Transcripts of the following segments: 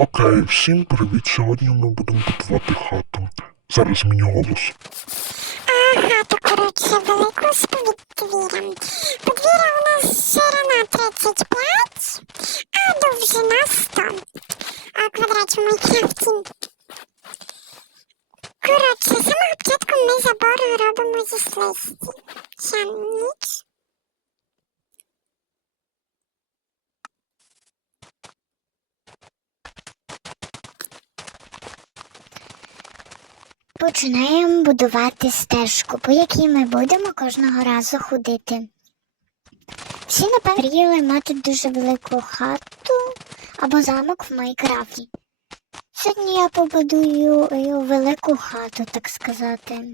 Окей, всім привіт. Сьогодні ми будемо будувати хату. Зараз зміню голос. Ага, то коротше велику з подвір'ям. Подвір'я у нас ширина 35, а довжина 100. А квадрат в Майнкрафті. Коротше, з самого початку ми забор робимо зі слизькі. Ще ніч. Починаємо будувати стежку, по якій ми будемо кожного разу ходити. Всі, напевно, мріяли мати дуже велику хату або замок в Майнкрафті. Сьогодні я побудую велику хату, так сказати.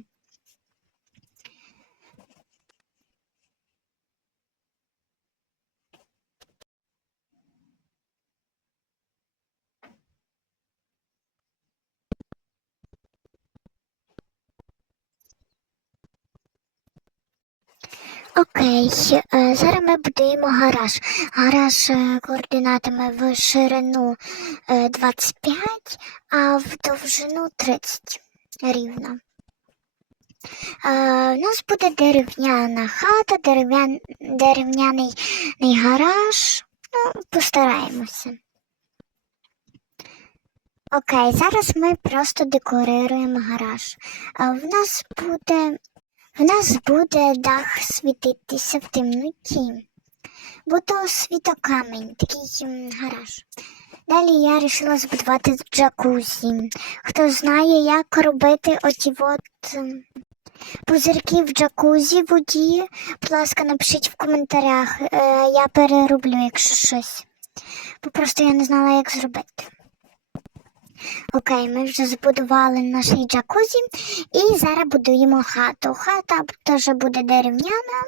Окей, е, зараз ми будуємо гараж. Гараж е, координатиме в ширину е, 25, а в довжину 30 рівно. Е, У нас буде дерев'яна хата, дерев'ян, дерев'яний гараж. Ну, постараємося. Окей, зараз ми просто декорируємо гараж. Е, В нас буде в нас буде дах світитися в темноті. Буде світокамень, такий гараж. Далі я вирішила збудувати джакузі. Хто знає, як робити оті от пузирки в джакузі воді, будь ласка, напишіть в коментарях. Е, я перероблю, якщо щось. Бо просто я не знала, як зробити. Окей, ми вже збудували наш джакузі і зараз будуємо хату. Хата теж буде дерев'яна.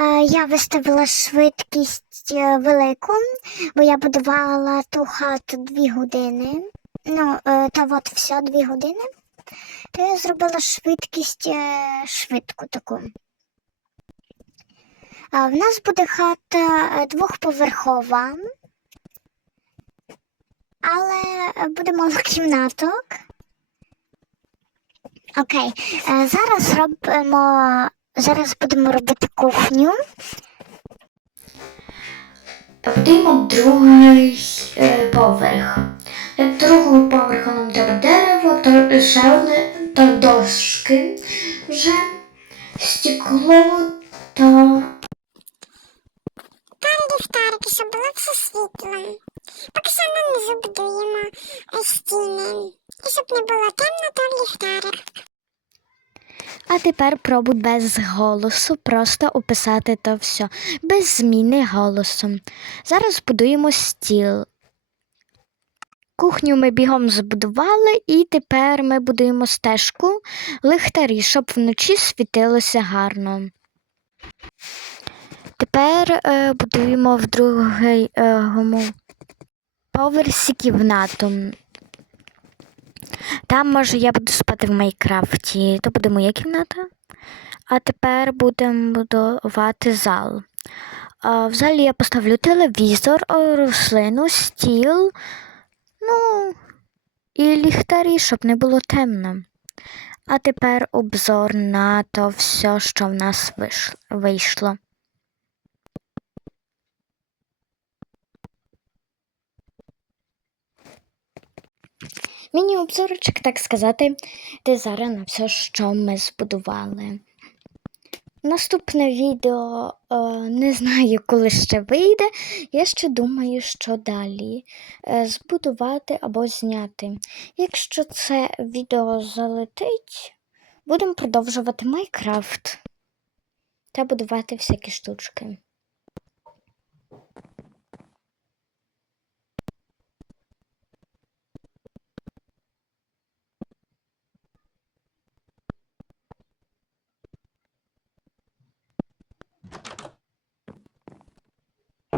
Е, Я виставила швидкість е, велику, бо я будувала ту хату дві години. Ну, е, та от все дві години. То я зробила швидкість швидку таку. В нас буде хата двохповерхова але е, буде мало кімнаток. Окей, е, зараз робимо. Зараз будемо робити кухню. Будуємо другий е, поверх. Другого поверху нам треба дерево, ще одне та дошки вже, стекло та Там ліхтарики, щоб було все світло. Е, стіни. Щоб не було темно, то ліхтарик. А тепер пробуй без голосу просто описати то все, без зміни голосу. Зараз будуємо стіл. Кухню ми бігом збудували, і тепер ми будуємо стежку, лихтарі, щоб вночі світилося гарно. Тепер е, будуємо в другий е, поверсі кімнату. Там, може, я буду спати в Майнкрафті, то буде моя кімната. А тепер будемо будувати зал. В залі я поставлю телевізор, рослину, стіл, ну і ліхтарі, щоб не було темно. А тепер обзор на то все, що в нас вийшло. Міні-обзорчик, так сказати, де зараз на все, що ми збудували. Наступне відео е, не знаю, коли ще вийде. Я ще думаю, що далі е, збудувати або зняти. Якщо це відео залетить, будемо продовжувати Майнкрафт та будувати всякі штучки.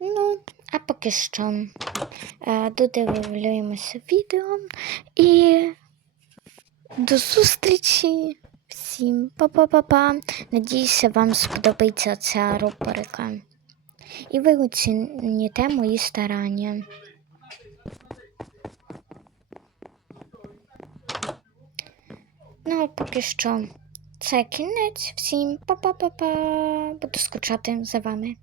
Ну, а поки що е, додивляємося відео і до зустрічі! Всім па-па-па-па. Надіюся, вам сподобається ця рубрика. І ви оціните мої старання. Ну, а поки що це кінець. Всім па-па-па-па. Буду скучати за вами.